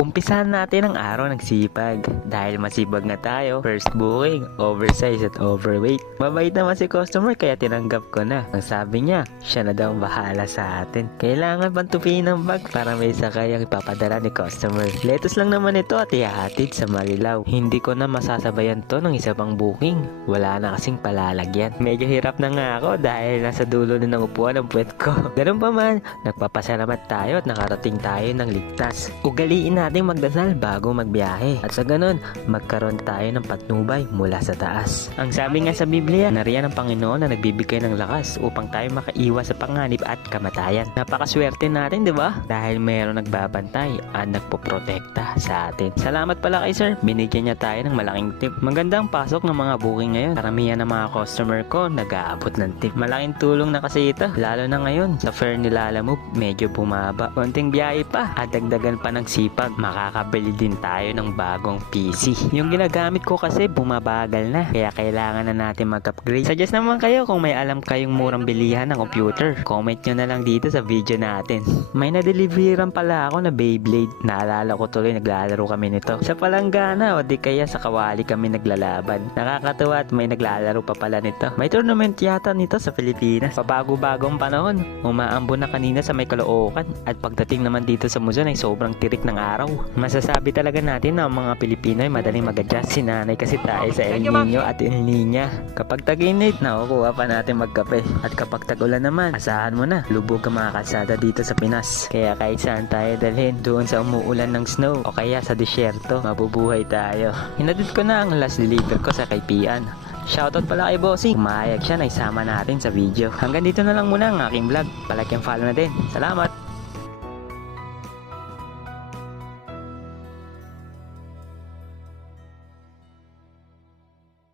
Umpisahan natin ang araw ng sipag. Dahil masipag na tayo, first booking, oversize at overweight. Mabait naman si customer kaya tinanggap ko na. Ang sabi niya, siya na daw ang bahala sa atin. Kailangan bang tupiin ng bag para may sakay ang ipapadala ni customer. Letos lang naman ito at ihahatid sa Marilao. Hindi ko na masasabayan to ng isa pang booking. Wala na kasing palalagyan. Medyo hirap na nga ako dahil nasa dulo na ng upuan ang puwet ko. Ganun pa man, nagpapasalamat tayo at nakarating tayo ng ligtas. Ugaliin nating magdasal bago magbiyahe. At sa ganun, magkaroon tayo ng patnubay mula sa taas. Ang sabi nga sa Biblia, nariyan ang Panginoon na nagbibigay ng lakas upang tayo makaiwas sa panganib at kamatayan. Napakaswerte natin, di ba? Dahil mayroong nagbabantay at nagpoprotekta sa atin. Salamat pala kay sir. Binigyan niya tayo ng malaking tip. Magandang pasok ng mga booking ngayon. Karamihan ng mga customer ko nag-aabot ng tip. Malaking tulong na kasi ito. Lalo na ngayon, sa fare ni Lalamove, medyo bumaba. Konting biyahe pa at dagdagan pa ng sipag. Makakabili din tayo ng bagong PC. Yung ginagamit ko kasi bumabagal na, kaya kailangan na natin mag-upgrade. Suggest naman kayo kung may alam kayong murang bilihan ng computer. Comment nyo na lang dito sa video natin. May na-deliveran pala ako na Beyblade. Naalala ko tuloy naglalaro kami nito sa palanggana o di kaya sa kawali kami naglalaban. Nakakatawa at may naglalaro pa pala nito. May tournament yata nito sa Pilipinas. Pabago-bagong panahon. Umaambon na kanina sa may Caloocan at pagdating naman dito sa Luzon ay sobrang tirik ng araw. Masasabi talaga natin na ang mga Pilipino ay madaling mag-adjust. Sinanay kasi tayo sa El Nino at El Niña. Kapag tag-init, nakukuha pa natin magkape. At kapag tag-ulan naman, asahan mo na, lubog ang mga kalsada dito sa Pinas. Kaya kahit saan tayo dalhin, doon sa umuulan ng snow o kaya sa disyerto, mabubuhay tayo. Hinatid ko na ang last deliver ko sa Kaipian. Shoutout pala kay Bossing. Umayag siya na isama natin sa video. Hanggang dito na lang muna ang aking vlog. Palike and follow na din. Salamat!